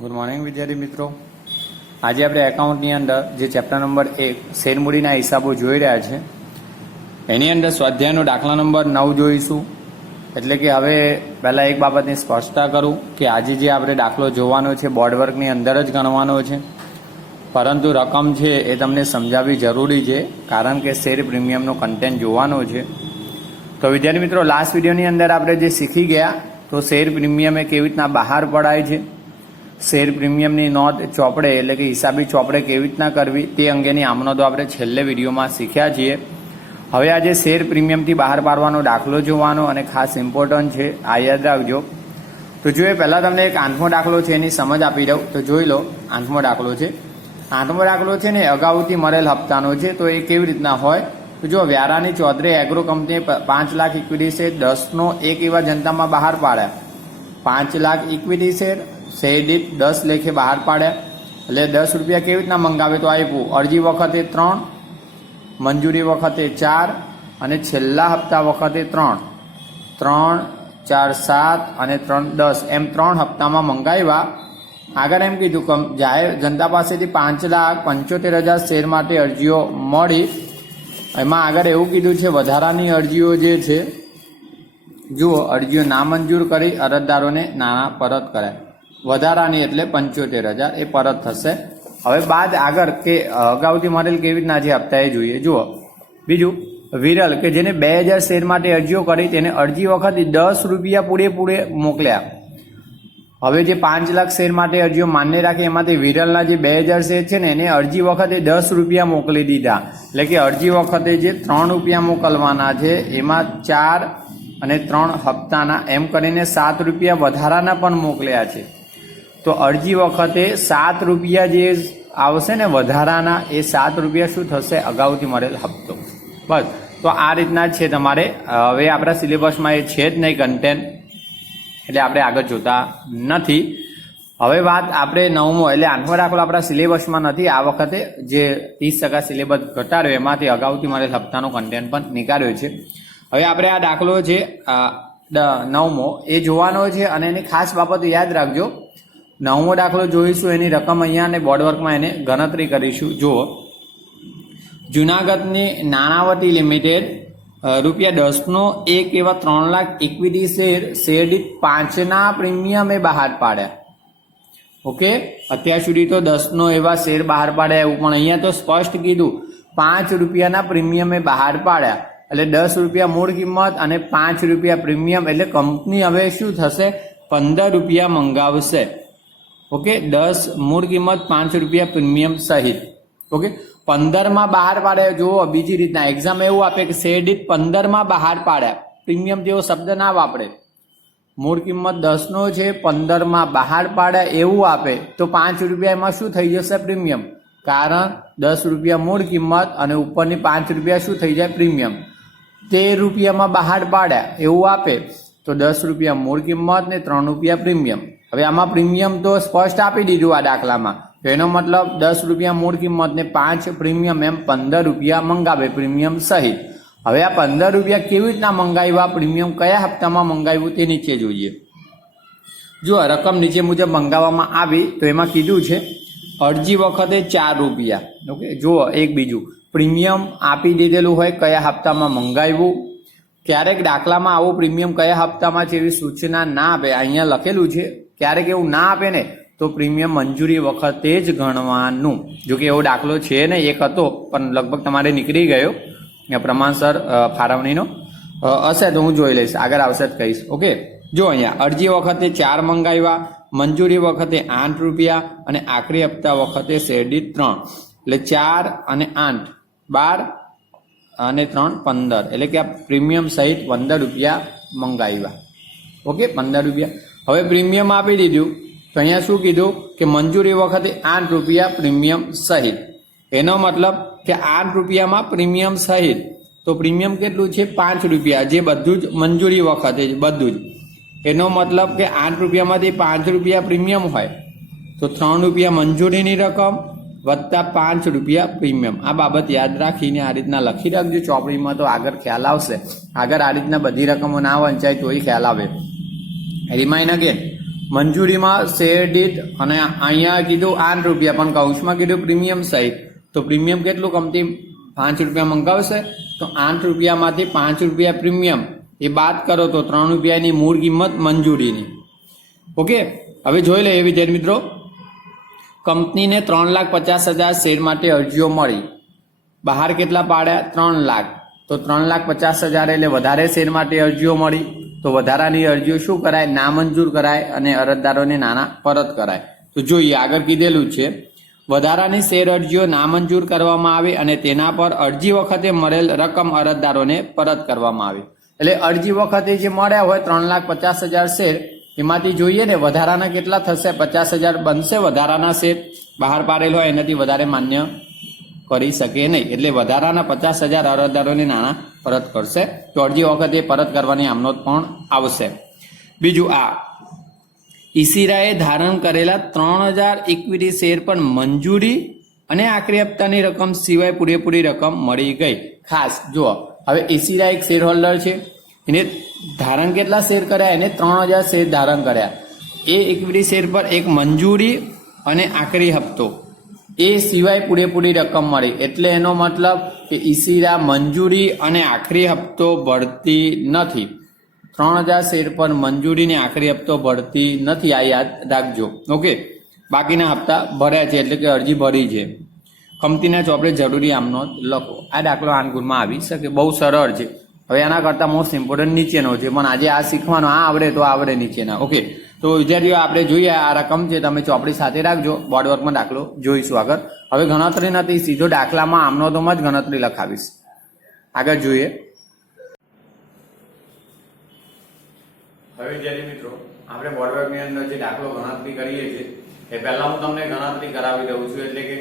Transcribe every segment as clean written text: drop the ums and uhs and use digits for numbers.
Good morning વિદ્યાર્થી મિત્રો, આજે આપણે એકાઉન્ટની અંદર જે ચેપ્ટર નંબર 1 શેરમૂડીના હિસાબો જોઈ રહ્યા છે એની અંદર સ્વાધ્યાયનો દાખલા નંબર 9 જોઈશું. એટલે કે હવે પહેલાં એક બાબતની સ્પષ્ટતા કરું કે આજે જે આપણે દાખલો જોવાનો છે બોર્ડ વર્કની અંદર જ ગણવાનો છે, પરંતુ રકમ છે એ તમને સમજાવવી જરૂરી છે કારણ કે શેર પ્રીમિયમનો કન્ટેન્ટ જોવાનો છે. તો વિદ્યાર્થી મિત્રો, લાસ્ટ વિડીયોની અંદર આપણે જે શીખી ગયા તો શેર પ્રીમિયમ એ કેવી રીતના બહાર પડાય છે, શેર પ્રીમિયમની નોંધ ચોપડે એટલે કે હિસાબી ચોપડે કેવી રીતના કરવી તે અંગેની આમનોંધો આપણે છેલ્લે વિડીયોમાં શીખ્યા છીએ. હવે આજે શેર પ્રીમિયમથી બહાર પાડવાનો દાખલો જોવાનો અને ખાસ ઇમ્પોર્ટન્ટ છે, આ યાદ રાખજો. તો જોઈએ, પહેલાં તમને એક 8મો દાખલો છે એની સમજ આપી દઉં. તો જોઈ લો, 8મો દાખલો છે. 8મો દાખલો છે ને અગાઉથી મરેલ હપ્તાનો છે. તો એ કેવી રીતના હોય તો જો, વ્યારાની ચૌધરી એગ્રો કંપનીએ 5 લાખ ઇક્વિટી શેર 10નો 1 એવા જનતામાં બહાર પાડ્યા. 5 લાખ ઇક્વિટી શેર શેર દીઠ 10 લેખે બહાર પાડ્યા. એટલે 10 રૂપિયા કેવી રીતના મંગાવે તો આપ્યું, અરજી વખતે 3, મંજૂરી વખતે 4 અને છેલ્લા હપ્તા વખતે 3, 3, 4, 7 અને 3, 10 એમ 3 હપ્તામાં મંગાવ્યા. આગળ એમ કીધું કે જાહેર જનતા પાસેથી 5,75,000 શેર માટે અરજીઓ મળી. એમાં આગળ એવું કીધું છે, વધારાની અરજીઓ જે છે, જુઓ, અરજીઓ નામંજૂર કરી અરજદારોને નાણાં પરત કરાય. વધારાની એટલે 75,000 એ પરત થશે. હવે બાદ આગળ કે અગાઉથી મળેલ કેવી રીતના જે હપ્તા એ જોઈએ. જુઓ, બીજું વિરલ કે જેને 2,000 શેર માટે અરજીઓ કરી તેને અરજી વખતે 10 રૂપિયા પૂરેપૂરે મોકલ્યા. હવે જે 5 લાખ શેર માટે અરજીઓ માન્ય રાખી એમાંથી વિરલના જે 2,000 શેર છે ને એને અરજી વખતે 10 રૂપિયા મોકલી દીધા. એટલે કે અરજી વખતે જે 3 રૂપિયા મોકલવાના છે એમાં 4 અને 3 હપ્તાના એમ કરીને 7 રૂપિયા વધારાના પણ મોકલ્યા છે. તો અરજી વખતે 7 રૂપિયા જે આવશે ને વધારાના, એ 7 રૂપિયા શું થશે, અગાઉથી મળેલ હપ્તો. બસ, તો આ રીતના જ છે તમારે. હવે આપણા સિલેબસમાં એ છે જ નહીં કન્ટેન્ટ, એટલે આપણે આગળ જોતા નથી. હવે વાત આપણે 9મો એટલે 8મો દાખલો આપણા સિલેબસમાં નથી. આ વખતે જે 30% સિલેબસ ઘટાડ્યો એમાંથી અગાઉથી મળેલ હપ્તાનો કન્ટેન્ટ પણ નીકાળ્યો છે. હવે આપણે આ દાખલો છે 9મો એ જોવાનો છે અને એની ખાસ બાબતો યાદ રાખજો. 9મો દાખલો જોઈશું, એની રકમ અહીંયા અને બોર્ડ વર્કમાં એને ગણતરી કરીશું. જુઓ, જુનાગઢની નાણાવટી લિમિટેડ ₹10નો 1 એવા 3 લાખ ઇક્વિટી શેર દીઠ 5ના પ્રીમિયમે બહાર પાડ્યા. ઓકે, અત્યાર સુધી તો 10નો એવા શેર બહાર પાડ્યા એવું, પણ અહીંયા તો સ્પષ્ટ કીધું 5 રૂપિયાના પ્રીમિયમે બહાર પાડ્યા. એટલે 10 રૂપિયા મૂળ કિંમત અને 5 રૂપિયા પ્રીમિયમ. એટલે કંપની હવે શું થશે, 15 રૂપિયા મંગાવશે. ઓકે, 10 મૂળ કિંમત, 5 રૂપિયા પ્રીમિયમ સહિત. ઓકે, 15માં બહાર પાડ્યા. જુઓ, બીજી રીતના એક્ઝામ એવું આપે કે શેર દીઠ 15માં બહાર પાડ્યા, પ્રીમિયમ જેવો શબ્દ ના વાપરે. મૂળ કિંમત 10નો છે, 15માં બહાર પાડ્યા એવું આપે તો 5 રૂપિયા એમાં શું થઈ જશે, પ્રીમિયમ. કારણ 10 રૂપિયા મૂળ કિંમત અને ઉપરની 5 રૂપિયા શું થઈ જાય, પ્રીમિયમ. 13 રૂપિયામાં બહાર પાડ્યા એવું આપે તો 10 રૂપિયા મૂળ કિંમત ને 3 રૂપિયા પ્રીમિયમ. હવે આમાં પ્રીમિયમ તો સ્પષ્ટ આપી દીધું આ દાખલામાં. તો એનો મતલબ 10 રૂપિયા મૂળ કિંમત ને 5 પ્રીમિયમ એમ 15 રૂપિયા મંગાવે પ્રીમિયમ સહિત. હવે આ 15 રૂપિયા કેવી રીતના મંગાવ્યા, પ્રીમિયમ કયા હપ્તામાં મંગાવ્યું તે નીચે જોઈએ. જો રકમ નીચે મુજબ મંગાવવામાં આવી તો એમાં કીધું છે અરજી વખતે 4 રૂપિયા. ઓકે, જુઓ, એક બીજું પ્રીમિયમ આપી દીધેલું હોય કયા હપ્તામાં મંગાવ્યું. ક્યારેક દાખલામાં આવું પ્રીમિયમ કયા હપ્તામાં છે એવી સૂચના ના આપે, અહીંયા લખેલું છે. ક્યારેક એવું ના આપે ને તો પ્રીમિયમ મંજૂરી વખતે જ ગણવાનું. જોકે એવો દાખલો છે ને, એક હતો પણ લગભગ તમારે નીકળી ગયો પ્રમાણસર ફાળવણીનો હશે તો હું જોઈ લઈશ, આગળ આવશે જ કહીશ. ઓકે, જો અહીંયા અરજી વખતે 4 મંગાવ્યા, મંજૂરી વખતે 8 રૂપિયા અને આખરી હપ્તા વખતે શેર દીઠ 3. એટલે 4 અને 8 12 અને 3 15. એટલે કે આ પ્રીમિયમ સહિત 15 રૂપિયા મંગાવ્યા. ઓકે, 15 રૂપિયા. હવે પ્રીમિયમ આપી દીધું તો અહીંયા શું કીધું કે મંજૂરી વખતે 8 રૂપિયા પ્રીમિયમ સહિત. એનો મતલબ કે 8 રૂપિયામાં પ્રીમિયમ સહિત. તો પ્રીમિયમ કેટલું છે, 5 રૂપિયા, જે બધું જ મંજૂરી વખતે જ બધું જ. એનો મતલબ કે 8 રૂપિયામાંથી 5 રૂપિયા પ્રીમિયમ હોય તો 3 રૂપિયા મંજૂરીની રકમ વત્તા 5 રૂપિયા પ્રીમિયમ. આ બાબત યાદ રાખીને આ રીતના લખી રાખજો ચોપડીમાં, તો આગળ ખ્યાલ આવશે. આગળ આ રીતના બધી રકમો ના વંચાય તોય ખ્યાલ આવે. રિમાઇન્ડ અગેન, મંજૂરીમાં શેર દીઠ અને અહીંયા કીધું 8 રૂપિયા, પણ કૌંસમાં કીધું પ્રીમિયમ સહિત. તો પ્રીમિયમ કેટલું કંપની 5 રૂપિયા મંગાવશે, તો 8 રૂપિયામાંથી 5 રૂપિયા પ્રીમિયમ એ બાદ કરો તો 3 રૂપિયાની મૂળ કિંમત મંજૂરીની. ઓકે, હવે જોઈ લઈએ વિદ્યાર્થી મિત્રો. કંપનીને 3,50,000 શેર માટે અરજીઓ મળી. બહાર કેટલા પાડ્યા? 3 લાખ. તો 3,50,000 એટલે વધારે શેર માટે અરજીઓ મળી. તો વધારાની અરજીઓ શું કરાય? નામંજૂર કરાય અને અરજદારોને નાણાં પરત કરાય. તો જોઈએ, આગળ કીધેલું છે, વધારાની શેર અરજીઓ નામંજૂર કરવામાં આવી અને તેના પર અરજી વખતે મળેલ રકમ અરજદારોને પરત કરવામાં આવી. એટલે અરજી વખતે જે મળ્યા હોય 3,50,000 શેર, એમાંથી જોઈએ ને વધારાના કેટલા થશે? 50,000 બનશે વધારાના શેર. બહાર પાડેલ હોય એનાથી વધારે માન્ય કરી શકે નહીં, એટલે વધારાના 50,000 અરજદારોને નાણાં પરત કરશે. તો અરજી વખતે પરત કરવાની આમનોંધ પણ આવશે. બીજું, આ ઈશિરાએ ધારણ કરેલા 3,000 ઇક્વિટી શેર પર મંજૂરી અને આખરી હપ્તાની રકમ સિવાય પૂરેપૂરી રકમ મળી ગઈ. ખાસ જુઓ, હવે ઈશિરા એક શેર હોલ્ડર છે, એને ધારણ કેટલા શેર કર્યા? એને 3,000 શેર ધારણ કર્યા. એ ઇક્વિટી શેર પર એક મંજૂરી અને આખરી હપ્તો એ સિવાય પૂરેપૂરી રકમ મળી. એટલે એનો મતલબ કે ઈશિરા મંજૂરી અને આખરી હપ્તો ભરતી નથી. 3,000 શેર પર મંજૂરી ને આખરી હપ્તો ભરતી નથી, આ યાદ રાખજો. ઓકે, બાકીના હપ્તા ભર્યા છે, એટલે કે અરજી ભરી છે. કંપનીના ચોપડે જરૂરી આમનોંધ લખો. આ દાખલો આનગુણમાં આવી શકે, બહુ સરળ છે. હવે આના કરતાં મોસ્ટ ઇમ્પોર્ટન્ટ નીચેનો છે, પણ આજે આ શીખવાનો, આ આવડે તો આવડે નીચેના. ઓકે, તો વિદ્યાર્થીઓ આપણે જોઈએ આ રકમ છે, તમે ચોપડી સાથે રાખજો. બોર્ડવર્કમાં દાખલો જોઈશું આગળ. હવે ગણતરી નથી, સીધો દાખલામાં આમનોંધોમાં જ ગણતરી લખાવીશ. આગળ જોઈએ. હવે વિદ્યાર્થી મિત્રો, આપણે બોર્ડવર્કની અંદર જે દાખલો ગણતરી કરીએ છીએ એ પહેલા હું તમને ગણતરી કરાવી દઉં છું. એટલે કે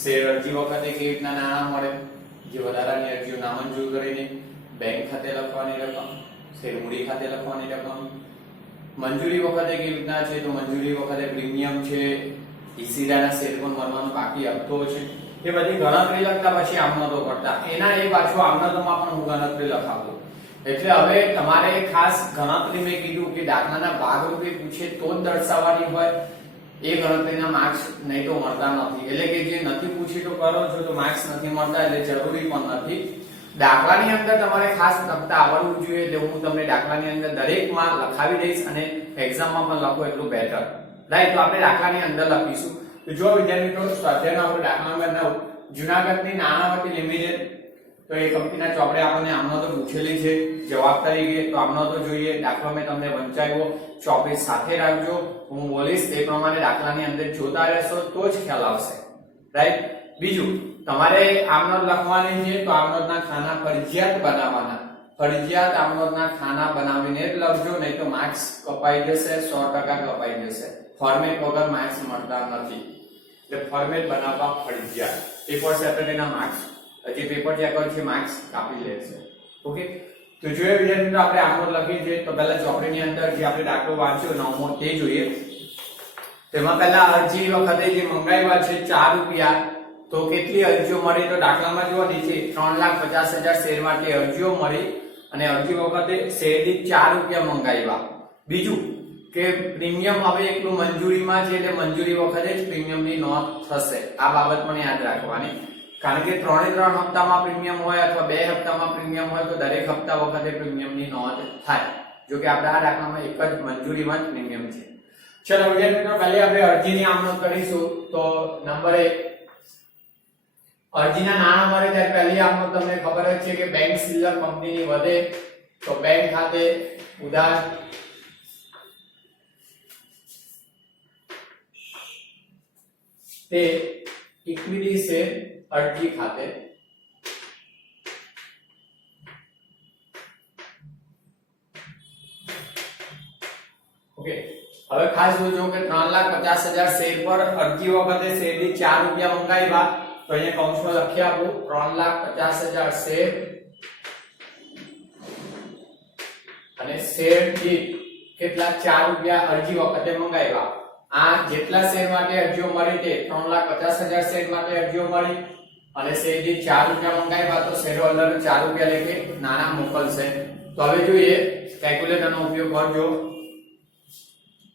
શેર અરજી વખતે કેવી રીતના નાણાં મળે, જે વધારાની અરજીઓ નામંજૂર કરીને બેંક ખાતે લખવાની રકમ, શેર મૂડી ખાતે લખવાની રકમ, મંજૂરી વખતે કેવી રીતના છે, તો મંજૂરી વખતે પ્રીમિયમ છે, ઈશિરાના શેર પણ મળવાનો બાકી હપ્તો છે, એ બધી ગણતરી લખતા પછી આમનોંધો કરતા. એના એ પાછું આમનોંધોમાં પણ હું ગણતરી લખાવતો. એટલે હવે તમારે ખાસ ગણતરી મેં કીધું કે દાખલાના ભાગરૂપે પૂછે તો જ દર્શાવવાની હોય. એ ગણતરીના માર્ક્સ નહીં તો મળતા નથી. એટલે કે જે નથી પૂછી તો કરો છો તો માર્ક્સ નથી મળતા, એટલે જરૂરી પણ નથી. દાખલાની અંદર તમારે ખાસ લખતા આવડવું જોઈએ. એટલે હું તમને દાખલાની અંદર દરેકમાં લખાવી દઈશ અને એક્ઝામમાં પણ લખો એટલું બેટર. રાઈટ, તો આપણે દાખલાની અંદર લખીશું. તો જો વિદ્યાર્થી મિત્રો, સ્વાધ્યાયનો આપણે દાખલા નંબર 9, જૂનાગઢની નાણાવટી લિમિટેડ. તો એ કંપનીના ચોપડે આપણને આમનોંધો પૂછેલી છે જવાબ તરીકે. તો આમનોંધો જોઈએ. દાખલો મેં તમને વંચાવ્યો, ચોપડી સાથે રાખજો. હું બોલીશ તે પ્રમાણે દાખલાની અંદર જોતા રહેશો તો જ ખ્યાલ આવશે. રાઈટ. બીજું, તમારે આમનોંધ લખવાની છે, તો આમનોંધના ખાના ફરજિયાત બનાવવાના. ફરજિયાત આમનોંધના ખાના બનાવીને જ લખજો, નહીં તો માર્ક્સ કપાઈ જશે, 100% કપાઈ જશે. ફોર્મેટ વગર માર્ક્સ મળતા નથી, એટલે ફોર્મેટ બનાવવા ફરજિયાત. પેપર સેપરેટના માર્ક્સ, જે પેપર ચેકર છે માર્ક્સ કાપી લેશે. ઓકે, તો જોઈએ વિદ્યાર્થી મિત્રો, આપણે આમનોંધ લખી છે. તો પહેલા ચોપડીની અંદર જે આપણે દાખલો વાંચ્યો 9મો તે જોઈએ. તેમાં પહેલા અરજી વખતે જે મંગાવ્યા છે 4 રૂપિયા, તો કેટલી અરજીઓ મળી? તો દાખલામાં જુઓ નીચે 3,50,000 શેર માટે અરજીઓ મળી અને અરજી વખતે શેર દીઠ 4 રૂપિયા મંગાવ્યા. બીજું કે પ્રીમિયમ હવે એકલું મંજૂરીમાં છે, એટલે મંજૂરી વખતે જ પ્રીમિયમની નોંધ થશે. આ બાબત પણ યાદ રાખવાની, કારણ કે 3 હપ્તામાં પ્રીમિયમ હોય અથવા 2 હપ્તામાં પ્રીમિયમ હોય તો દરેક હપ્તા વખતે પ્રીમિયમની નોંધ થાય. જો કે આપણે આ દાખલામાં એક જ મંજૂરીમાં જ પ્રીમિયમ છે. ચલો વિદ્યાર્થી મિત્રો, પહેલા આપણે અરજીની આમનોંધ કરીશું. તો નંબર 1, અરજીના નાણાં મળે ત્યારે પહેલી આમનોંધ તમને ખબર જ છે કે બેંક શિલ્લક કંપનીની વધે, તો બેંક ખાતે ઉધાર તે ઇક્વિટી શેર અરજી ખાતે. ઓકે, હવે ખાસ જોજો કે 3,50,000 શેર પર અરજી વખતે શેર દીઠ 4 રૂપિયા મંગાવ્યા. તો અહીંયા કૌંસમાં લખી આપું 3,50,000 શેર અને શેર દીઠ કેટલા 4 રૂપિયા અરજી વખતે મંગાવ્યા. આ જેટલા શેર માટે અરજીઓ મળી તે 3,50,000 શેર માટે અરજીઓ મળી અને શેર દીઠ 4 રૂપિયા મંગાવ્યા. તો શેર હોલ્ડર 4 રૂપિયા લેખે નાણાં મોકલશે. તો હવે જોઈએ, કેલ્ક્યુલેટરનો ઉપયોગ કરજો.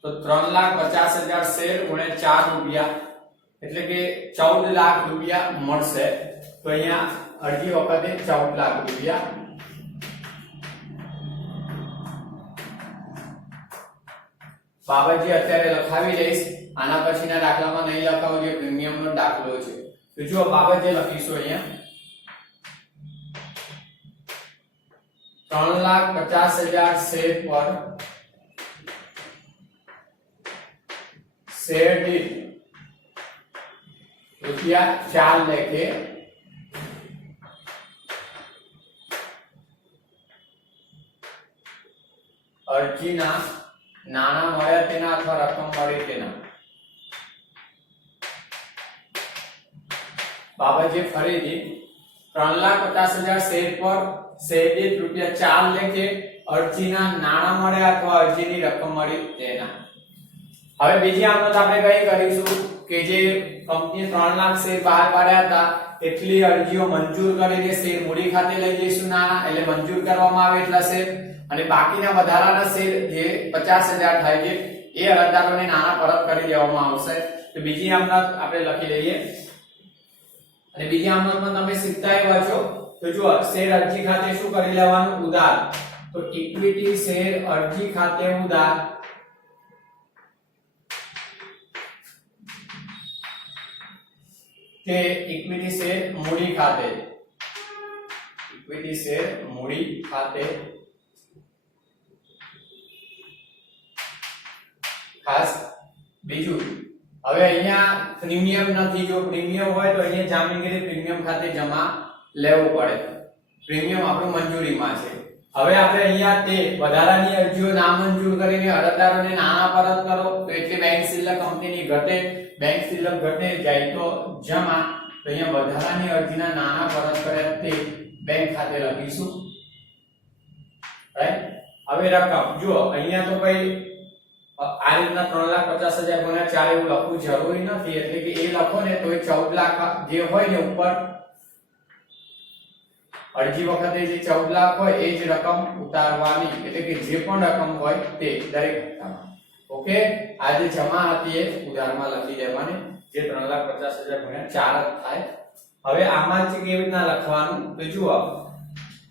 તો તો 3,50,000 શેર ગુણ્યા 4 રૂપિયા એટલે કે 14 લાખ રૂપિયા મળશે. તો અહીંયા અરજી વખતે 14 લાખ રૂપિયા. બાબતજી અત્યારે લખાવી દઈશ, આના પછીના દાખલામાં નહીં લખાવું, જે પ્રીમિયમનો દાખલો છે. તો જો બાબતજી લખીશું અહીંયા 3,50,000 શેર પર શેર દીઠ ₹4 લેખે અરજીના નાણાં મળ્યા તેના અથવા રકમ મળી તેના. બાબતજી ફરીથી 3,50,000 શેર પર શેર દીઠ ₹4 લેખે અરજીના નાણાં મળ્યા અથવા અરજીની રકમ મળી તેના. હવે બીજી આમત આપણે કઈ કરીશું કે જે કંપનીએ 3 લાખ શેર બહાર પાડ્યા હતા એટલી અરજીઓ મંજૂર કરીને શેર મૂડી ખાતે લઈ જઈશું નાણાં, એટલે મંજૂર કરવામાં આવે એટલા શેર, અને બાકીના વધારાના શેર જે 50,000 થાય છે એ અરજદારોને નાણાં પરત કરી દેવામાં આવશે. તો બીજી આમત આપણે લખી લઈએ. અને બીજી આમતમાં તમે શીખતા એવા છો. તો જો શેર અરજી ખાતે શું કરી લેવાનું? ઉધાર. તો ઇક્વિટી શેર અરજી ખાતે ઉધાર કે ઇક્વિટી શેર મૂડી ખાતે. ઇક્વિટી શેર મૂડી ખાતે ખાસ. બીજું હવે અહીંયા પ્રીમિયમ નથી, જો પ્રીમિયમ હોય તો અહીંયા જામીનગીરી પ્રીમિયમ ખાતે જમા લેવું પડે. પ્રીમિયમ આપણું મંજૂરીમાં છે. હવે આપણે અહીંયા તે વધારાની અરજીઓ નામંજૂર કરીને અરજદારોને નાણાં પરત કરો, તો એટલે બેંક શિલ્લક કંપનીની ઘટે. બેંક શિલ્લક ઘટે જાય તો જમા. તો અહીંયા વધારાની અરજીના નાણાં પરત કર્યા તે બેંક ખાતે લખીશું. રાઈટ. હવે રકમ જો અહીંયા તો ભાઈ આ રીતના 3,50,000 ગુણ્યા 4 એવું લખવું જરૂરી નથી, એટલે કે એ લખો ને તો 14 લાખ જે હોય ને ઉપર અરજી વખતે જે 14 લાખ હોય એ જ રકમ ઉતારવાની, એટલે કે જે પણ રકમ હોય તે દરેક હપ્તામાં. ઓકે, આ જે જમા હતી એ ઉધારમાં લખી દેવાની, જે 3,50,000 ગુણ્યા 4 થાય. હવે આમાં કેવી રીતના લખવાનું? તો જુઓ,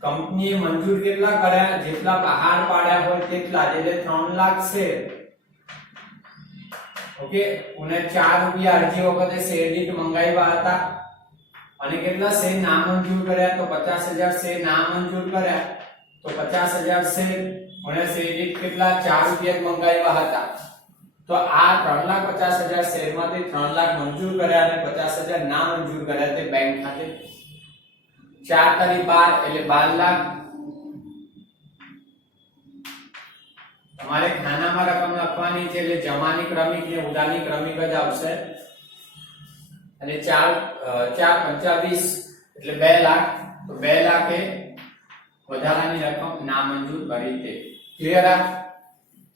કંપનીએ મંજૂર કેટલા કર્યા? જેટલા બહાર પાડ્યા હોય તેટલા, એટલે 3 લાખ શેર. ઓકે, અને 4 રૂપિયા અરજી વખતે શેર દીઠ મંગાવ્યા હતા, અને કેટલા શેર નામંજૂર કર્યા? તો 50,000 શેર નામંજૂર કર્યા. તો 50,000 શેર અને શેર દીઠ કેટલા? 4 રૂપિયા મંગાવ્યા હતા. તો આ 3,50,000 શેરમાંથી 3 લાખ મંજૂર કર્યા અને 50,000 નામંજૂર કર્યા તે બેંક ખાતે. 4 તારી 12 એટલે 12 લાખ. તમારે ખાનામાં રકમ લખવાની છે, એટલે જમાની ક્રમિક ને ઉધારની ક્રમિક જ આવશે. અને 4 25 એટલે 2 લાખ. તો 2 લાખ એ વધારાની રકમ નામંજૂર કરી તે. ક્લિયર?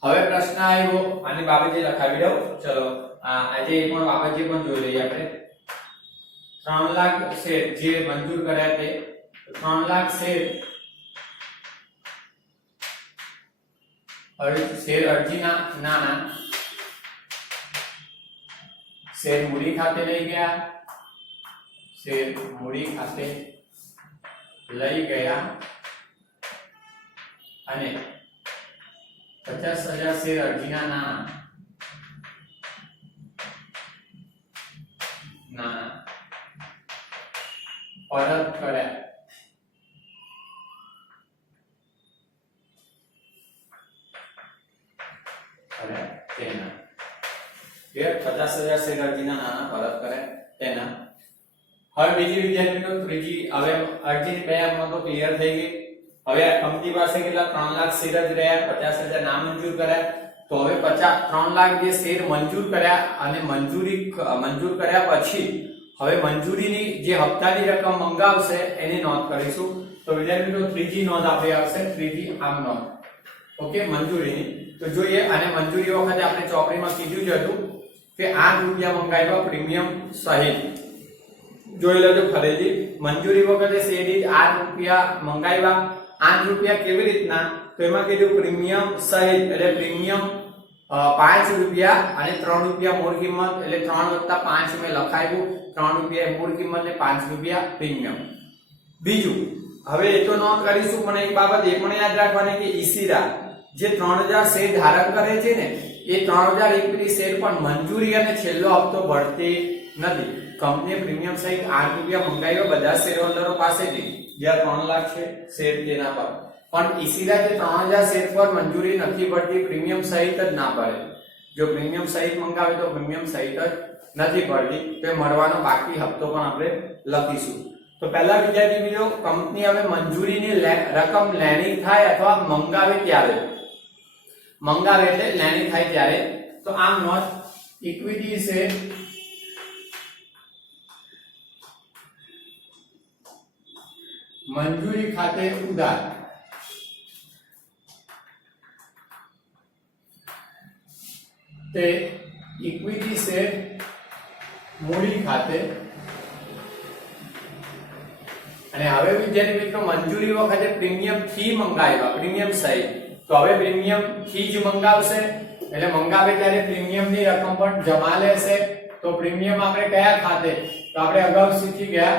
હવે પ્રશ્ન આવ્યો, આને બાબતજી લખાવી દઉં. ચલો આજે એ પણ બાબતજી પણ જોઈ લઈએ આપણે. 3 લાખ શેર જે મંજૂર કર્યા તે 3 લાખ શેર શેર અરજીના નાણાં શેર મૂડી ખાતે લઈ ગયા. શેર મૂડી ખાતે લઈ ગયા અને 50,000 શેર અરજીના નાણાં પરત કર્યા. તેના 50,000 શેર અરજીના નાણાં પરત કરે તેના. હવે બીજી વિદ્યાર્થી મિત્રો ત્રીજી, હવે અરજીની બે આમતો ક્લિયર થઈ ગઈ. હવે કંપની પાસે કેટલા 3 લાખ શેર જ રહ્યા, 50,000 નામંજૂર કર્યા. તો હવે 3 લાખ જે શેર મંજૂર કર્યા અને મંજૂર કર્યા પછી હવે મંજૂરીની જે હપ્તાની રકમ મંગાવશે એની નોંધ કરીશું. તો વિદ્યાર્થી મિત્રો ત્રીજી નોંધ આપણી આવશે, ત્રીજી આમ નોંધ. ઓકે, મંજૂરીની. તો જોઈએ, અને મંજૂરી વખતે આપણે ચોપડીમાં કીધું જ હતું કે 8 રૂપિયા મંગાવ્યા પ્રીમિયમ સહિત. જોઈ લેજો ફરીથી. મંજૂરી વખતે શેર દીઠ 8 રૂપિયા મંગાવ્યા. 8 રૂપિયા કેવી રીતના? તો એમાં કીધું પ્રીમિયમ સહિત, એટલે પ્રીમિયમ ₹5 અને ₹3 મૂળ કિંમત, એટલે 3 + 5 મેં લખાવ્યું, ₹3 મૂળ કિંમત ને ₹5 પ્રીમિયમ. બીજું, હવે એ તો નોંધ કરીશું, પણ એક બાબત એ પણ યાદ રાખવાની કે ઈસીરા જે 3000 શેર ધારણ કરે છે ને, એ 3000 ઇક્વિટી શેર પણ મંજૂરી અને છેલ્લો હપ્તો ભરતી નથી. કંપનીએ પ્રીમિયમ સહિત ₹8 મંગાવ્યા બધા શેર હોલ્ડરો પાસેથી, જ્યાં 3 લાખ છે શેર તેના પર, પણ ઈસીરા જે 3000 શેર પર મંજૂરી નથી ભરતી, પ્રીમિયમ સહિત જ ના ભરે. જો પ્રીમિયમ સહિત મંગાવે તો પ્રીમિયમ સહિત જ નથી ભરતી, તો મળવાનો બાકી હપ્તો પણ આપણે લખીશું. તો પહેલા વિદ્યાર્થી મિત્રો, કંપની હવે મંજૂરીની રકમ લેણી થાય અથવા મંગાવે ત્યારે, મંગાવે એટલે લેણી થાય ત્યારે, તો આમ નોંધ, ઇક્વિટી શેર મંજૂરી ખાતે ઉધાર, તે ઇક્વિટી શેર મૂડી ખાતે. અને હવે વિદ્યાર્થી મિત્રો, મંજૂરી વખતે પ્રીમિયમ થી મંગાવ્યા, પ્રીમિયમ સહિત, તો હવે પ્રીમિયમ થી જ મંગાવશે, એટલે મંગાવે ત્યારે પ્રીમિયમ ની રકમ પણ જમા લેશે. તો પ્રીમિયમ આપણે કયા ખાતે, તો આપણે અગાઉ શીખી ગયા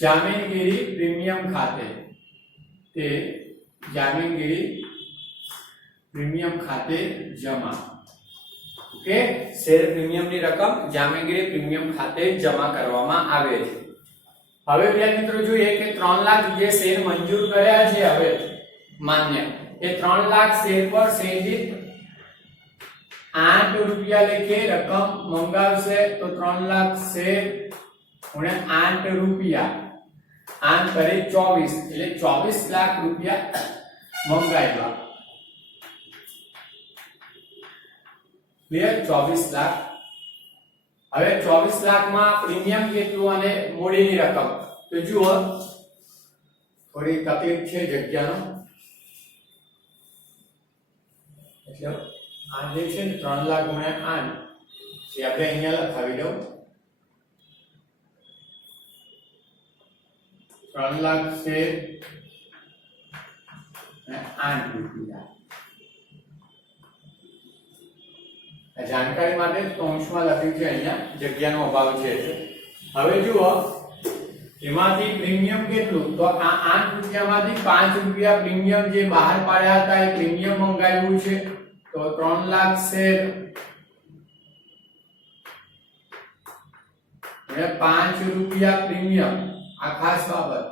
જામીનગીરી પ્રીમિયમ ખાતે, તે જામીનગીરી પ્રીમિયમ ખાતે જમા. ઓકે, શેર પ્રીમિયમ ની રકમ જામીનગીરી પ્રીમિયમ ખાતે જમા કરવામાં આવે છે. હવે વિદ્યાર્થી મિત્રો જોઈએ કે 3 લાખ જે શેર મંજૂર કર્યા છે, હવે માન્ય, એ 3 લાખ શેર પર શેર દીઠ ₹8 લેખે રકમ મંગાવશે. તો 3 લાખ શેર ગુણ્યા ₹8, 8 કરે 24, એટલે ₹24 લાખ મંગાવ્યા. ક્લિયર? 24 લાખ. હવે 24 લાખમાં પ્રીમિયમ કેટલું અને મૂડીની રકમ, તો જુઓ થોડી તકલીફ છે જગ્યાનો, એટલે આ જે છે ને 3 લાખ ગુણ્યા 8, એ આપણે અહીંયા લખાવી દઉં. 3 લાખ શેર અને ₹8. જાણકારી માટે કૌંસમાં લખ્યું છે, અહીંયા જગ્યાનો અભાવ છે. હવે જુઓ, એમાંથી પ્રીમિયમ કેટલું, તો આ ₹8 માંથી ₹5 પ્રીમિયમ જે બહાર પાડ્યા હતા, એ પ્રીમિયમ મંગાવ્યું છે. તો 3 લાખ શેર ₹5 પ્રીમિયમ, આ ખાસ બાબત,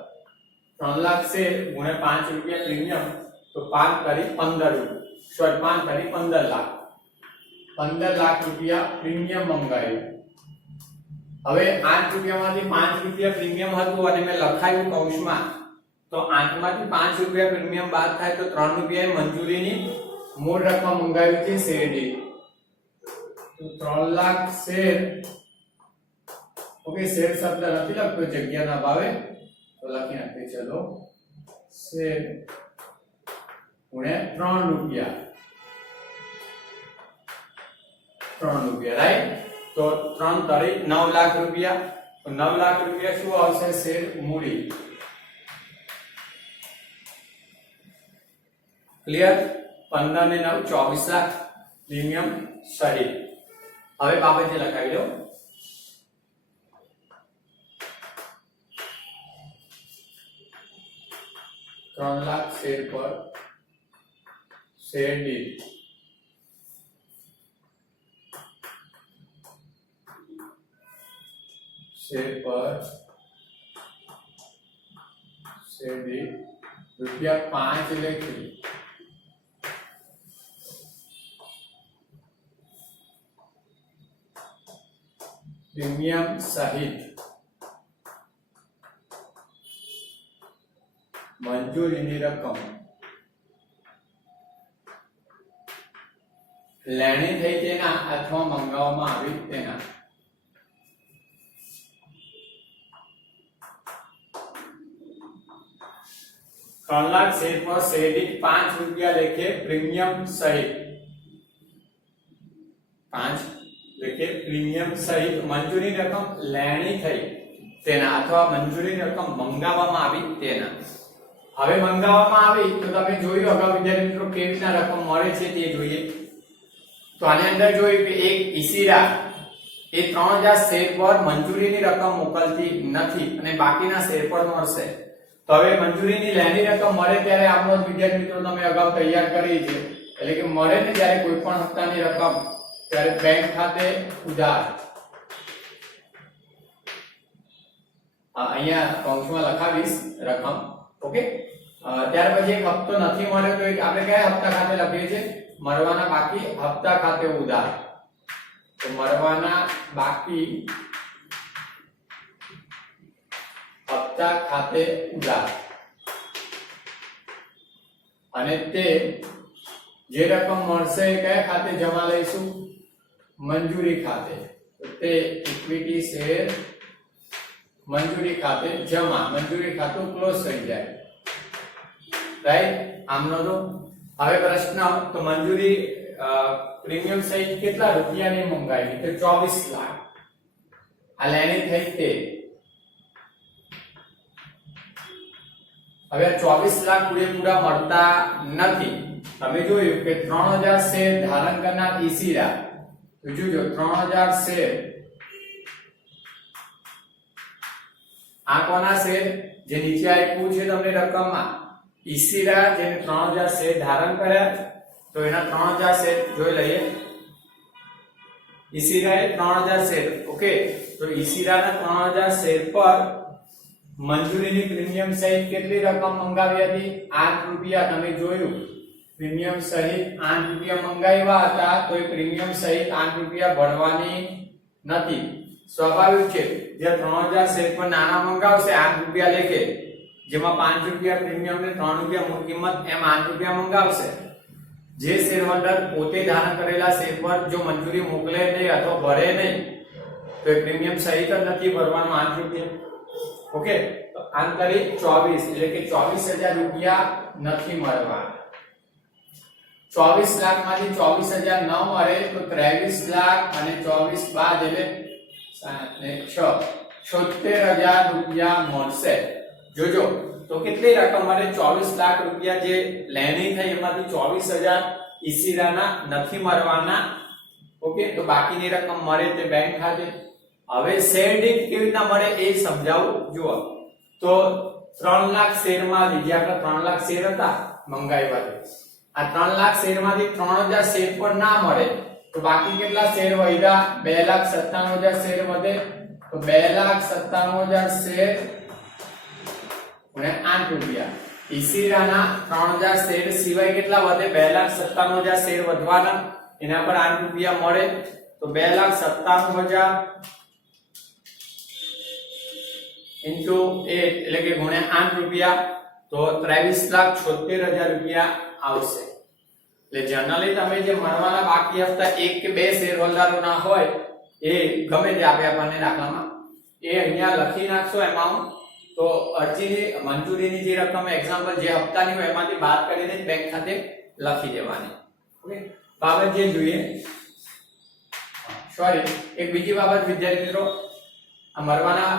3 લાખ શેર ગુણ્યા ₹5 પ્રીમિયમ, તો 5 કરી 15, 5 કરી 15 લાખ, 15 લાખ પ્રીમિયમ મંગાવ્યું. હવે ₹8 માંથી ₹5 પ્રીમિયમ હતું અને મેં લખાયું કૌંસમાં, તો 8 માંથી ₹5 પ્રીમિયમ બાદ થાય તો ₹3 મંજૂરીની મૂળ રકમ મંગાવી છે શેર દીઠ. તો 3 લાખ શેર, ઓકે, શેર શબ્દ નથી લખતો જગ્યાના અભાવે, તો લખી નાખીએ, ચલો, શેર ગુણ્યા ₹3, રાઈટ. તો 3 તારીખ ₹9 લાખ, તો ₹9 લાખ શું આવશે, શેર મૂડી. ક્લિયર? 15 ને 9 24 લાખ પ્રીમિયમ સહિત. હવે બાબતે લખાવી દો. ₹3 લાખ શેર પર શેર દીઠ શેર પર શેર દીઠ ₹5 લેખે પ્રીમિયમ સહિત મંજૂરીની રકમ લેણી થઈ તેના અથવા મંગાવવામાં આવી તેના. ₹3 લાખ શેર પર શેર દીઠ ₹5 લેખે પ્રીમિયમ સહિત, 5 લેખે પ્રીમિયમ સહિત મંજૂરી રકમ લેણી થઈ તેના અથવા મંજૂરી રકમ મંગાવવામાં આવી તેના. હવે મંગાવવામાં આવી તો તમે જોયું અગાઉ વિદ્યાર્થી મિત્રો કેવી રીતના રકમ મળે છે તે જોઈએ. તો આની અંદર જોયું કે એક ઈસીરા એ 3000 શેર પર મંજૂરીની રકમ મોકલતી નથી અને બાકીના શેર પર મળશે. તો હવે મંજૂરીની લેણી રકમ મળે ત્યારે આપણો વિદ્યાર્થી મિત્રો તમે અગાઉ તૈયાર કરી છે, એટલે કે મળે ને ત્યારે કોઈ પણ હપ્તાની રકમ ત્યારે બેંક ખાતે ઉધાર, અહીંયા કૌંસમાં લખાવીશ રકમ. ઓકે, ત્યાર પછી એક હપ્તો નથી મળ્યો તો આપણે કયા હપ્તા ખાતે લખીએ છીએ? મળવાના બાકી હપ્તા ખાતે ઉધાર. તો મળવાના બાકી હપ્તા ખાતે ઉધાર, અને તે જે રકમ મળશે એ કયા ખાતે જમા લઈશું? મંજૂરી ખાતે. તો તે ઇક્વિટી શેર મંજૂરી ખાતે જમા, મંજૂરી ખાતું ક્લોઝ થઈ જાય. રાઈટ? આમનો તો હવે પ્રશ્ન, તો મંજૂરી પ્રીમિયમ સહિત કેટલા રૂપિયાની મંગાવી? તો 24 લાખ. આ લેણી થઈ તે. હવે 24 લાખ પૂરેપૂરા મળતા નથી. તમે જોયું કે 3000 શેર ધારણ કરનાર ઈસીરા, તો જોજો 3000 શેર, આ કોના શેર? જે નીચે આપ્યું છે તમને રકમમાં, ઈસીરા જેને 3000 શેર ધારણ કર્યા, તો એના 3000 શેર જોઈ લઈએ. ઈસીરાએ 3000 શેર, ઓકે, તો ઈસીરાના 3000 શેર પર મંજૂરીની પ્રીમિયમ સહિત કેટલી રકમ મંગાવી હતી? 8 રૂપિયા. તમે જોયું પ્રીમિયમ સહિત 8 રૂપિયા મંગાવ્યા હતા, તો એ પ્રીમિયમ સહિત 8 રૂપિયા ભરવાની નથી. સ્વાભાવિક છે, જે 3000 શેર પર નાના મંગાવશે 8 રૂપિયા લેખે, જેમાં 5 રૂપિયા પ્રીમિયમ ને 3 રૂપિયા મૂળ કિંમત, એમ 8 રૂપિયા મંગાવશે. જે શેર હોલ્ડર પોતે ધારણ કરેલા શેર પર જો મંજૂરી મોકલે નહીં અથવા ભરે નહીં, તો એ પ્રીમિયમ સહિત જ નથી ભરવાનું 8 રૂપિયા. ઓકે, તો આંતરિક 24 એટલે કે 24000 રૂપિયા નથી મળવા. 24 લાખ માંથી 24000 ન મળે તો 23 લાખ અને 24 બાદ એટલે 76000 રૂપિયા મળશે. જોજો તો કેટલી રકમ મળે? 24 લાખ રૂપિયા જે લેણી થઈ એમાંથી 24000 ઈસીરાના નથી મળવાના. ઓકે, તો બાકીની રકમ મળે તે બેંક ખાતે. હવે શેર દીઠ કેવી રીતના મળે એ સમજાવું. જુઓ, તો 3 લાખ શેરમાં જે આપણે 3 લાખ શેર હતા મંગાવ્યા, આ 3 લાખ શેરમાંથી 3000 શેર પર ના મળે તો બાકી કેટલા શેર વધ્યા? 2,97,000 શેર વધે. તો 2,97,000 શેર અને 8 રૂપિયા. ઈસીરાના 3000 શેર સિવાય કેટલા વધે? 2,97,000 શેર વધવાના, એના પર 8 રૂપિયા મળે. તો 2,97,000 into 8 એટલે કે ગુણ્યા 8 રૂપિયા, તો 23,76,000 રૂપિયા આવશે. એટલે જનરલી તમે જે મળવાના બાકી હપ્તા 1 કે 2 શેર હોલ્ડરોના હોય એ ગમે તે આપે આપણને દાખલામાં, એ અહીંયા લખી નાખશો એમાઉન્ટ. તો અરજીની મંજૂરીની જે રકમ એક્ઝામ્પલ જે હપ્તાની હોય એમાંથી બાદ કરીને બેંક ખાતે લખી દેવાની. ઓકે, બાબત જે જોઈએ, સોરી, એક બીજી બાબત વિદ્યાર્થી મિત્રો, આ મળવાના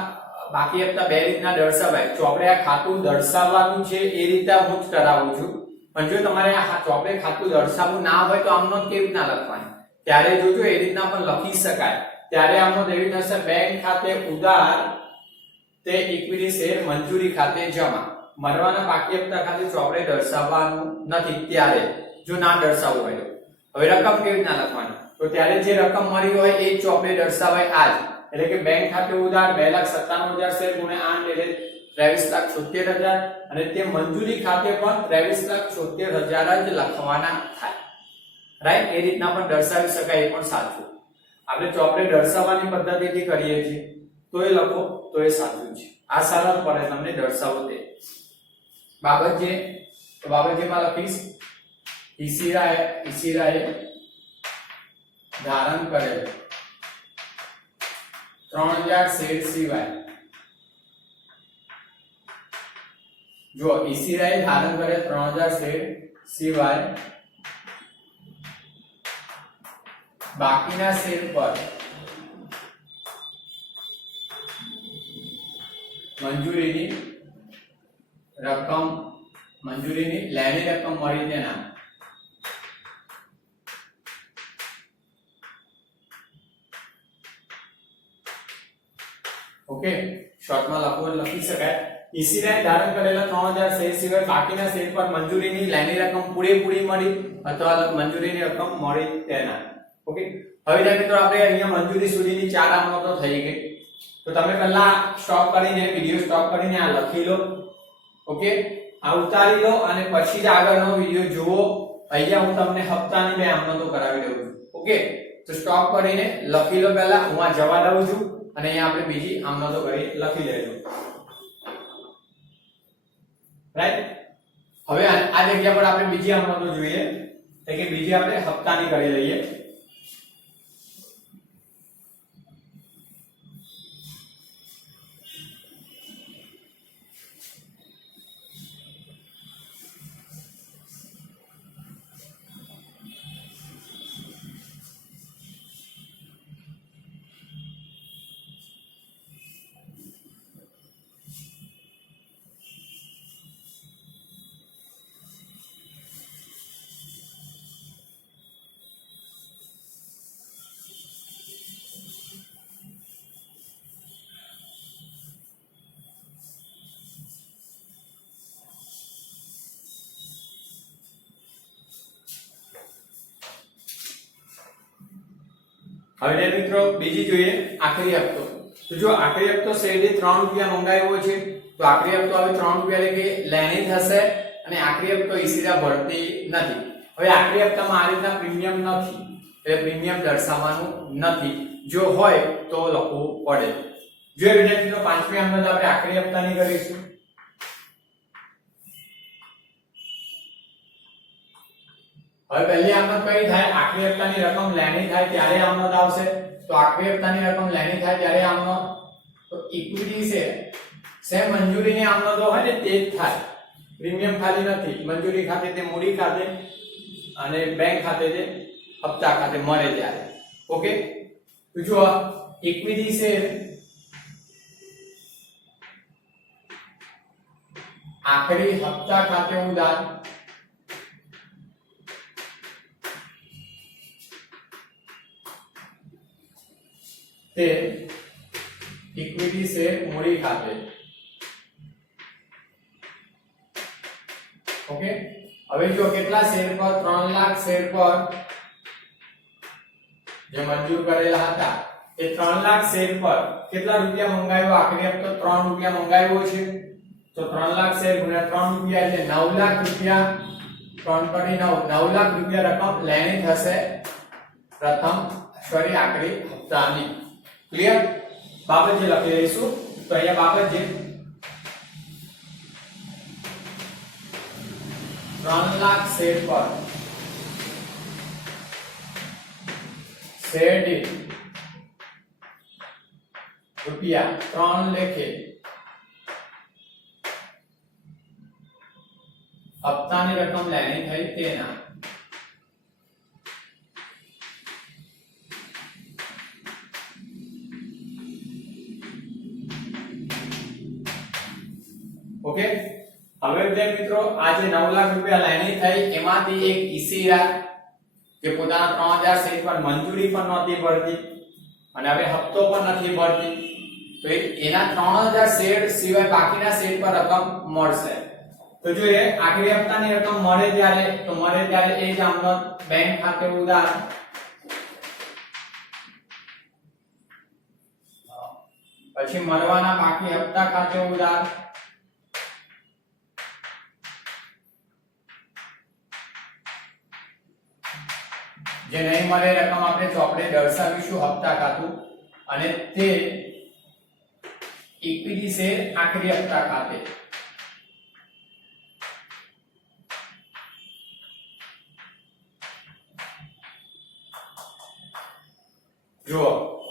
બાકી હપ્તા બે રીતના દર્શાવાય. ચોપડે આ ખાતું દર્શાવવાનું છે એ રીતે હું જ કરાવું છું, પણ જો તમારે આ ચોપડે ખાતું દર્શાવવું ના હોય તો આમનો કેવી રીતના લખવાનું, ત્યારે જોજો એ રીતના પણ લખી શકાય. ત્યારે આમનો એવી થશે બેંક ખાતે ઉધાર, તે ઇક્વિટી શેર મંજૂરી ખાતે જમા. મળવાના બાકી હપ્તા ખાતે ચોપડે દર્શાવવાનું નથી ત્યારે, જો ના દર્શાવવું હોય તો. હવે રકમ કેવી રીતના લખવાની? તો ત્યારે જે રકમ મળી હોય એ જ ચોપડે દર્શાવાય આજ, એટલે કે બેંક ખાતે ઉધાર 2,97,000 શેર ગુણ્યા 8 એટલે 23,76,000, અને તે મંજૂરી ખાતે પણ 23,76,000 જ લખવાના થાય. રાઈટ? એ રીતના પણ દર્શાવી શકાય, એ પણ સાચું. આપણે ચોપડે દર્શાવવાની પદ્ધતિથી કરીએ છીએ તો એ લખો તો એ સાચું છે. આ સરળ પડે તમને દર્શાવો તે. બાબત જે, તો બાબત જેમાં લખીશ ઈસીરાએ ધારણ કરેલ 3000 શેર સિવાય, જો ઈસીરાએ ધારણ કરેલ 3000 શેર સિવાય બાકીના શેર પર મંજૂરીની લેણી રકમ મળી તેના ઓકે, શોર્ટમાં લખવું લખી શકાય. ઈસીરાએ ધારણ કરેલા 3000 શેર સિવાય બાકીના શેર પર મંજૂરીની લેણી રકમ પૂરેપૂરી મળી અથવા મંજૂરીની રકમ મળી તેના. ઓકે, હવે મિત્રો આપણે અહીંયા મંજૂરી સુધીની 4 આમનોતો થઈ ગઈ. તો તમે પહેલા સ્ટોપ કરીને વિડિયો સ્ટોપ કરીને આ લખી લો. ઓકે, આ ઉતારી લો અને પછી જ આગળનો વિડિયો જુઓ. અહીંયા હું તમને હપ્તાની બે આમનોતો કરાવી દઉં છું. ઓકે, તો સ્ટોપ કરીને લખી લો. પહેલા હું આ જવા દઉં છું અને અહીંયા આપણે બીજી આમનોતો કરી લખી લેજો. રાઈટ, હવે આ જગ્યા પર આપણે બીજી આમનોતો જોઈએ, એટલે કે બીજી આપણે હપ્તાની કરી લઈએ. હવે મિત્રો બીજી જોઈએ આખરી હપ્તો. તો જો આખરી હપ્તો શેરડી 3 રૂપિયા મંગાવ્યો છે તો આખરી હપ્તો હવે 3 રૂપિયા એટલે કે લેણી થશે અને આખરી હપ્તો ઈસીરા ભરતી નથી. હવે આખરી હપ્તામાં આ રીતના પ્રીમિયમ નથી એટલે પ્રીમિયમ દર્શાવવાનું નથી. જો હોય તો લખવું પડે. જો વિદ્યાર્થીઓ પાંચમી આમનોંધ આપણે આખરી હપ્તાની કરીશું. હવે પહેલી આમનોંધ કઈ થાય? આખરી હપ્તાની રકમ લેણી થાય ત્યારે આમનોંધ આવશે. તો આખરી હપ્તાની રકમ લેણી થાય ત્યારે આમનોંધ. તો ઇક્વિટી છે મંજૂરીની આમનોંધો હોય ને તે જ થાય. પ્રીમિયમ ખાલી નથી, મંજૂરી ખાતે તે મૂડી ખાતે અને બેંક ખાતે તે હપ્તા ખાતે મળે ત્યારે. ઓકે, તો જો ઇક્વિટી છે આખરી હપ્તા ખાતે ઉધાર તે ઇક્વિટી શેર મૂડી ખાતે. ઓકે, હવે જો કેટલા શેર પર? 3 લાખ શેર પર જે મંજૂર કરેલા હતા એ 3 લાખ શેર પર કેટલા રૂપિયા મંગાવ્યો? આખરી હપ્તો 3 રૂપિયા મંગાવ્યો છે તો 3 લાખ શેર ગુણ્યા 3 રૂપિયા એટલે 9 લાખ રૂપિયા. 3 કરી 9 લાખ રૂપિયા રકમ લેણી થશે આખરી હપ્તાની. ક્લિયર? બાબત જે લખી લઈશું. તો અહીંયા બાબત જે 3 લાખ શેર પર શેર દીઠ રૂપિયા 3 લેખે હપ્તાની રકમ લેણી થઈ તેના. ઓકે, હવે મિત્રો આ જે 9 લાખ રૂપિયા લેણી થઈ એમાંથી એક ઈસીરા જે પોતાના 3000 શેર પર મંજૂરી પણ નહોતી ભરતી અને હવે હપ્તો પણ નથી ભરતી તો એના 3000 શેર સિવાય બાકીના શેર પર રકમ મળશે. તો જો એ આખરી હપ્તાની રકમ મળે ત્યારે એ જ આમનોંધ બેંક ખાતે ઉધાર પછી મળવાના બાકી હપ્તા ખાતે ઉધાર જે નહીં મળે રકમ આપણે ચોપડે દર્શાવીશું હપ્તા ખાતું અને તે ઇક્વિટી શેર આખરી હપ્તા ખાતે. જો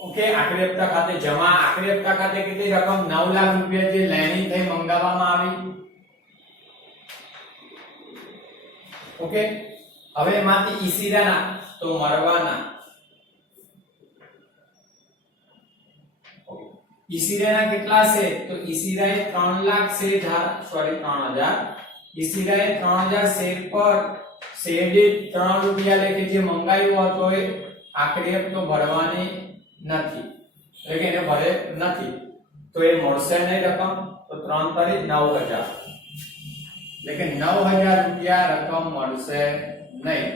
ઓકે, આખરી હપ્તા ખાતે જમા. આખરી હપ્તા ખાતે કેટલી રકમ? 9 લાખ રૂપિયા જે લેણી થઈ મંગાવવામાં આવી. ઓકે, હવે એમાંથી ઈસીરાના તો મળવાના ઈસીરાના કેટલા છે? તો ઈસીરાએ 3 લાખ શેર 3000 ઈસીરાએ 3000 શેર પર શેર દીઠ 3 રૂપિયા લેખે જે મંગાવ્યો હતો એ આખરી હપ્તો ભરવાની નથી એટલે કે એને ભરે નથી. તો તો એ મળશે નહીં રકમ, તો 3 તારી 9000, એટલે કે 9000 રૂપિયા રકમ મળશે નહીં.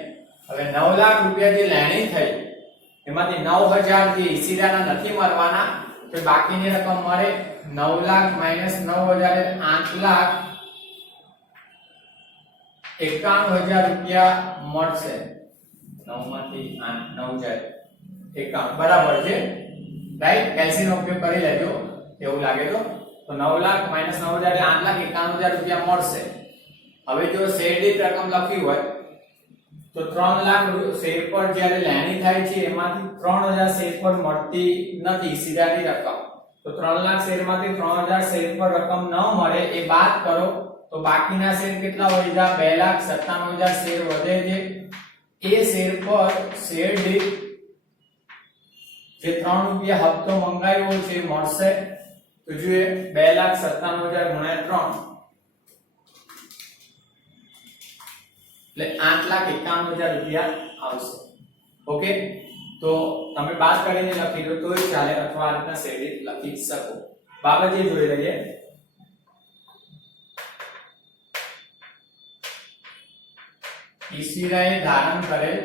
હવે 9 લાખ રૂપિયા જે લેણી થઈ એમાંથી 9000 જે ઈસીદાના નથી મળવાના, તો બાકીની રકમ મળે 9 લાખ માઈનસ 9000 એટલે 8,91,000 રૂપિયા મળશે. 9 માંથી 8 9 જાય 51 બરાબર છે, રાઈટ. કેલ્સી નો ઉપયોગ કરી લેજો એવું લાગે તો 9 લાખ માઈનસ 9000 એટલે 8,91,000 રૂપિયા મળશે. હવે જો શેર દીઠ રકમ લખી હોય તો 3 લાખ શેર પર જ્યારે લેણી થાય છે એમાંથી 3000 શેર પર મળતી નથી સીધાની રકમ, તો 3 લાખ શેરમાંથી 3000 શેર પર રકમ ન મળે એ બાદ કરો તો બાકીના શેર કેટલા વધ્યા? 2,97,000 શેર વધે છે. એ શેર પર શેર દીઠ જે 3 રૂપિયા હપ્તો મંગાવ્યો છે મળશે. તો જોઈએ 2,97,000 ગુણ્યા 3 એટલે 8,51,000 રૂપિયા આવશે. ઓકે, તો તમે બાદ કરીને લખી દો તોય ચાલે, અથવા આ રીતના શેર દીઠ લખી શકો. બાબત એ જોઈ લઈએ. ઈશિરાએ ધારણ કરેલ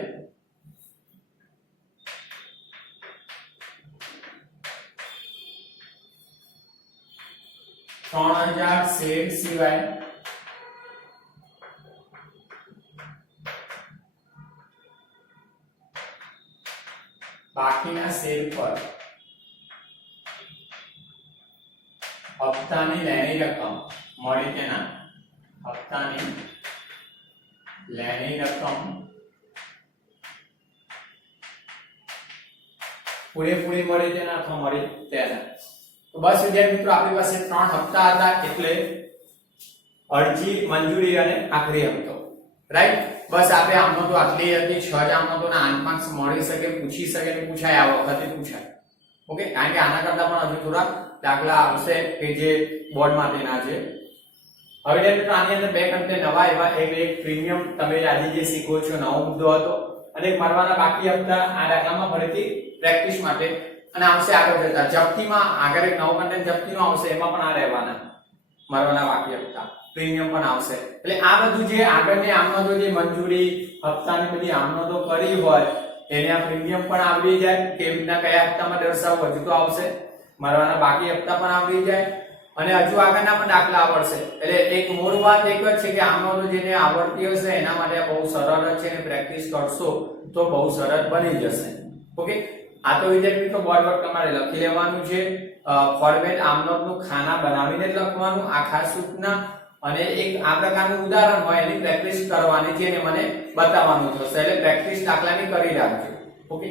શેર સિવાય બાકીના શેર પર હપ્તાની લેણી રકમ મળી કે ના? હપ્તાની લેણી રકમ પૂરેપૂરી મળી છે ના અથવા મળી તેના. તો બસ વિદ્યાર્થી મિત્રો આપણી પાસે 3 હપ્તા હતા, એટલે અરજી, મંજૂરી અને આખરી હપ્તો, રાઈટ. બસ આપણે આમનો તો આટલી હતી, 6 જ આમનો તો ના 8 માર્ક્સ મળી શકે, પૂછી શકે ને પૂછાય, આ વખતે પૂછાય. ઓકે, કારણ કે આના કરતા પણ હજુ થોડા દાખલા આવશે કે જે બોર્ડ માટેના છે. હવે મિત્રો આની અંદર બે કન્ટેન્ટ નવા એવા, એક પ્રીમિયમ તમે આજે જે શીખો છો નવો મુદ્દો હતો, અને મળવાના બાકી હપ્તા આ દાખલામાં ફરીથી પ્રેક્ટિસ માટે, અને આવશે આગળ જતા જપ્તીમાં આગળ એક નવો કન્ટેન્ટ જપ્તીનો આવશે, એમાં પણ આ રહેવાના મળવાના બાકી હપ્તા, પ્રીમિયમ પણ આવશે. એટલે આ બધું જે આગળની આમનોંધો જે મંજૂરી હપ્તાની બધી આમનોંધો કરી હોય એને આ પ્રીમિયમ પણ આવડી જાય, કેવી રીતના કયા હપ્તામાં દર્શાવવું હજુ તો આવશે, મળવાના બાકી હપ્તા પણ આવડી જાય, અને હજુ આગળના પણ દાખલા આવડશે. એટલે એક મૂળ વાત એક જ છે કે આમનોંધો જેને આવડતી હશે એના માટે બહુ સરળ છે, અને પ્રેક્ટિસ કરશો તો બહુ સરળ બની જશે. ઓકે, આ તો વિદ્યાર્થી મિત્રો બોર્ડ પર તમારે લખી લેવાનું છે. ફોર્મેટ આમનોંધનું ખાના બનાવીને લખવાનું, આખા સૂચના, અને એક આ પ્રકારનું ઉદાહરણ હોય એની પ્રેક્ટિસ કરવાની છે અને મને બતાવવાનું થશે. એટલે પ્રેક્ટિસ દાખલાની કરી રાખજો. ઓકે.